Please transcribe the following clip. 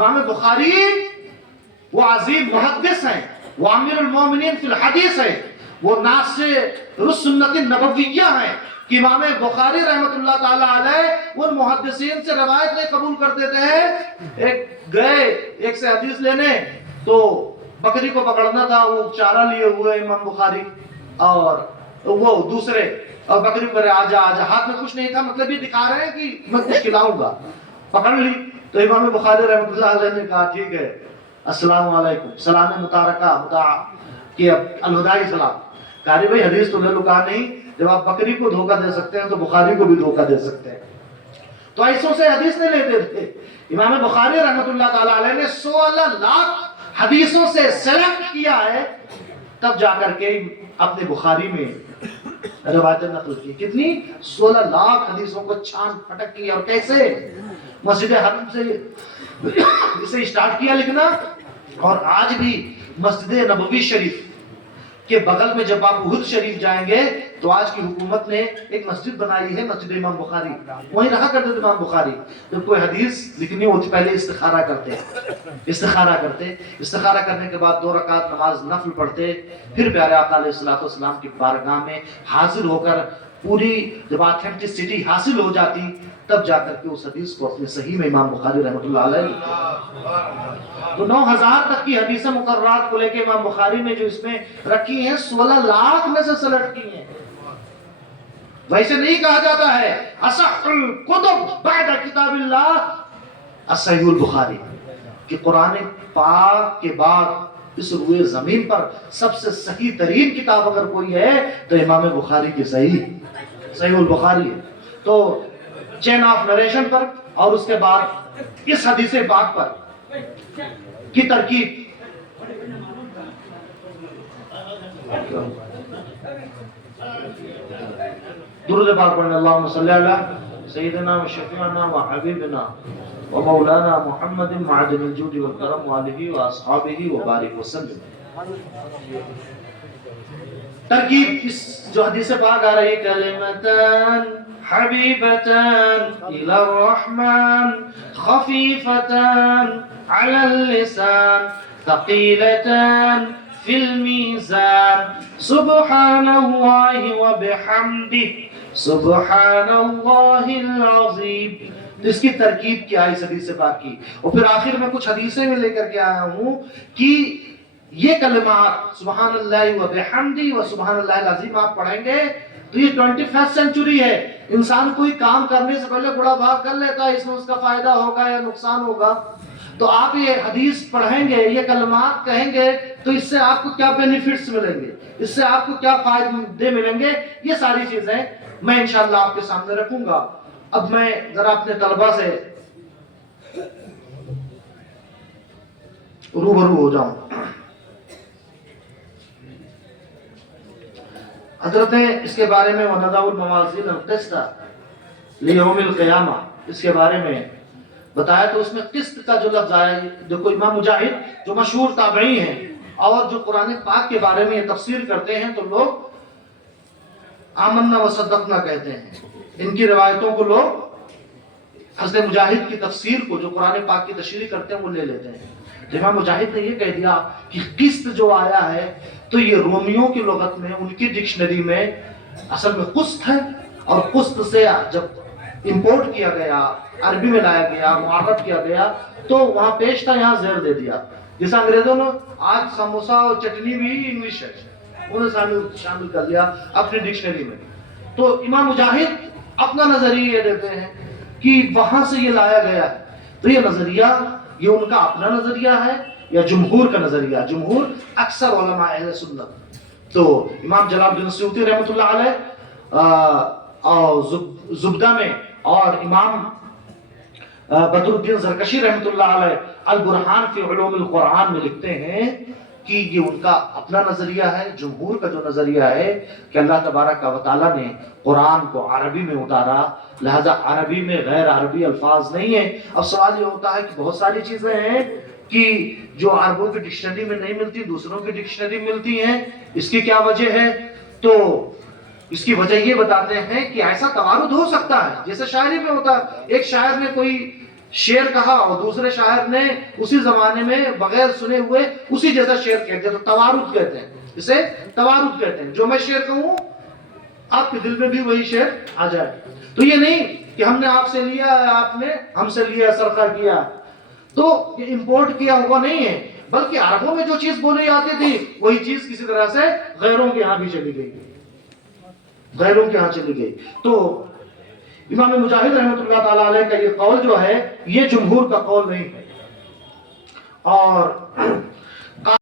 امام بخاری وہ عظیم محدث ہیں، وہ امیر المومنین فی الحدیث ہیں، وہ ناصر السنت النبویہ ہیں کہ امام بخاری رحمت اللہ تعالیٰ علیہ ان محدثین سے روایت نہیں قبول کرتے تھے۔ ایک سے حدیث لینے تو بکری کو پکڑنا تھا، وہ چارہ لیے ہوئے امام بخاری، اور وہ دوسرے اور بکری کو آجا آجا، ہاتھ میں کچھ نہیں تھا، مطلب یہ دکھا رہے ہیں کہ میں کچھ کھلاؤں گا، پکڑ لی تو امام بخاری رحمت اللہ علیہ نے کہا ٹھیک ہے السلام علیکم، سلام متارکہ کہ الوداعی سلام، کہا بھائی حدیث تو لے لو، کہا نہیں، جب آپ بکری کو دھوکہ دے سکتے ہیں تو بخاری کو بھی دھوکہ دے سکتے ہیں۔ تو ایسوں سے حدیث نہیں لیتے تھے۔ امام بخاری رحمت اللہ تعالیٰ علیہ نے 16 لاکھ حدیثوں سے سلیکٹ کیا ہے، تب جا کر کے اپنے بخاری میں روایتیں نقل کی۔ کتنی؟ 16 لاکھ حدیثوں کو چھان پھٹک کی، اور کیسے؟ مسجد حرم سے اسے اسٹارٹ کیا لکھنا، اور آج بھی مسجد نبوی شریف کے بغل میں جب آپ احد شریف جائیں گے تو آج کی حکومت نے ایک مسجد بنائی ہے، مسجد امام بخاری، وہیں رہا کرتے تھے امام بخاری۔ جب کوئی حدیث لکھنی ہوتی پہلے استخارہ کرتے، استخارہ کرنے کے بعد 2 رکعت نماز نفل پڑھتے، پھر پیارے آقا علیہ الصلوۃ والسلام کی بارگاہ میں حاضر ہو کر پوری جب آتھینٹسٹی حاصل ہو جاتی تب جا کر کے اس حدیث کو اپنے صحیح میں امام بخاری رحمۃ اللہ علیہ تو 9000 تک کی حدیث مقررات کو لے کے امام بخاری نے جو اس میں رکھی ہیں 16 لاکھ میں سے سلیکٹ کی ہیں۔ ویسے نہیں کہا جاتا ہے اصح الکتب بعد کتاب اللہ الصحیح البخاری، کہ قرآن پاک کے بعد اس روئے زمین پر سب سے صحیح ترین کتاب اگر کوئی ہے تو امام بخاری کی صحیح البخاری ہے۔ تو چین آف نریشن پر اور اس کے بعد اس حدیث پاک پر کی ترکیب درود پاک پڑھنے، اللہم صلی علی سیدنا و شفیعنا و حبیبنا و مولانا محمد معدن الجود والکرم وآلہ و اصحابہ و بارک وسلم۔ ترکیب اس جو حدیث پاک آ رہی، کلمتان حبیبتان الی الرحمن خفیفتان علی اللسان ثقیلتان فی المیزان سبحان اللہ و بحمدہ سبحان اللہ العظیم۔ تو اس کی ترکیب کیا ہے اس حدیث پاک کی، اور پھر آخر میں کچھ حدیثیں میں لے کر کے آیا ہوں کہ یہ کلمات سبحان اللہ و بحمدہ و سبحان اللہ العظیم آپ پڑھیں گے تو یہ 21st سینچری ہے، انسان کوئی کام کرنے سے پہلے بڑا بھاگ کر لیتا ہے اس میں اس کا فائدہ ہوگا یا نقصان ہوگا، تو آپ یہ حدیث پڑھیں گے، یہ کلمات کہیں گے تو اس سے آپ کو کیا بینیفٹس ملیں گے، اس سے آپ کو کیا فائدے ملیں گے، یہ ساری چیزیں میں انشاءاللہ آپ کے سامنے رکھوں گا۔ اب میں ذرا اپنے طلبہ سے روبرو ہو جاؤں۔ حضرت نے اس کے بارے میں وَنَضَعُ الْمَوَازِينَ الْقِسْطَ لِيَوْمِ الْقِيَامَہ اس کے بارے میں بتایا، تو اس میں قسط کا جو لفظ آیا، دیکھو امام مجاہد جو مشہور تابعی ہیں اور جو قرآن پاک کے بارے میں یہ تفسیر کرتے ہیں تو لوگ آمنا و صدقنا کہتے ہیں، ان کی روایتوں کو لوگ حضرت مجاہد کی تفسیر کو جو قرآن پاک کی تشریح کرتے ہیں وہ لے لیتے ہیں۔ امام مجاہد نے یہ کہہ دیا کہ قسط جو آیا ہے تو یہ رومیوں کی لغت میں ان کی ڈکشنری میں اصل میں قسط ہے، اور قسط سے جب امپورٹ کیا گیا، عربی میں لایا گیا، معرب کیا گیا تو وہاں پیش تھا، یہاں زیر دے دیا، جیسا انگریزوں نے آج سموسا اور چٹنی بھی انگلش ہے انہیں شامل کر لیا اپنی ڈکشنری میں۔ تو امام مجاہد اپنا نظریہ یہ دیتے ہیں کہ وہاں سے یہ لایا گیا ہے، تو یہ نظریہ یہ ان کا اپنا نظریہ ہے یا جمہور کا نظریہ؟ جمہور اکثر علماء اہل سنت، تو امام جلال الدین سیوطی رحمۃ اللہ علیہ اور زبدہ میں، اور امام بدر الدین زرکشی رحمۃ اللہ علیہ البرہان فی علوم القرآن میں لکھتے ہیں کہ یہ ان کا اپنا نظریہ ہے۔ جمہور کا جو نظریہ ہے کہ اللہ تبارک و تعالیٰ نے قرآن کو عربی میں اتارا، لہذا عربی میں غیر عربی الفاظ نہیں ہیں۔ اب سوال یہ ہوتا ہے کہ بہت ساری چیزیں ہیں کہ جو عربوں کی ڈکشنری میں نہیں ملتی، دوسروں کی ڈکشنری ملتی ہیں، اس کی کیا وجہ ہے؟ تو اس کی وجہ یہ بتاتے ہیں کہ ایسا توارد ہو سکتا ہے، جیسے شاعری میں ہوتا ہے، ایک شاعر نے کوئی شعر کہا اور دوسرے شاعر نے اسی زمانے میں بغیر سنے ہوئے اسی جیسا شعر کہتے ہیں، تو توارد کہتے ہیں، اسے توارد کہتے ہیں، جو میں شعر کہوں آپ کے دل میں بھی وہی شعر آ جائے. تو یہ نہیں کہ ہم نے آپ سے لیا، آپ نے ہم سے لیا، سرقہ کیا، تو یہ امپورٹ کیا ہوا نہیں ہے، بلکہ عربوں میں جو چیز بولی جاتی تھی وہی چیز کسی طرح سے غیروں کے ہاں بھی چلی گئی، غیروں کے ہاں چلی گئی. تو امام مجاہد رحمۃ اللہ تعالیٰ علیہ کا یہ قول جو ہے یہ جمہور کا قول نہیں ہے. اور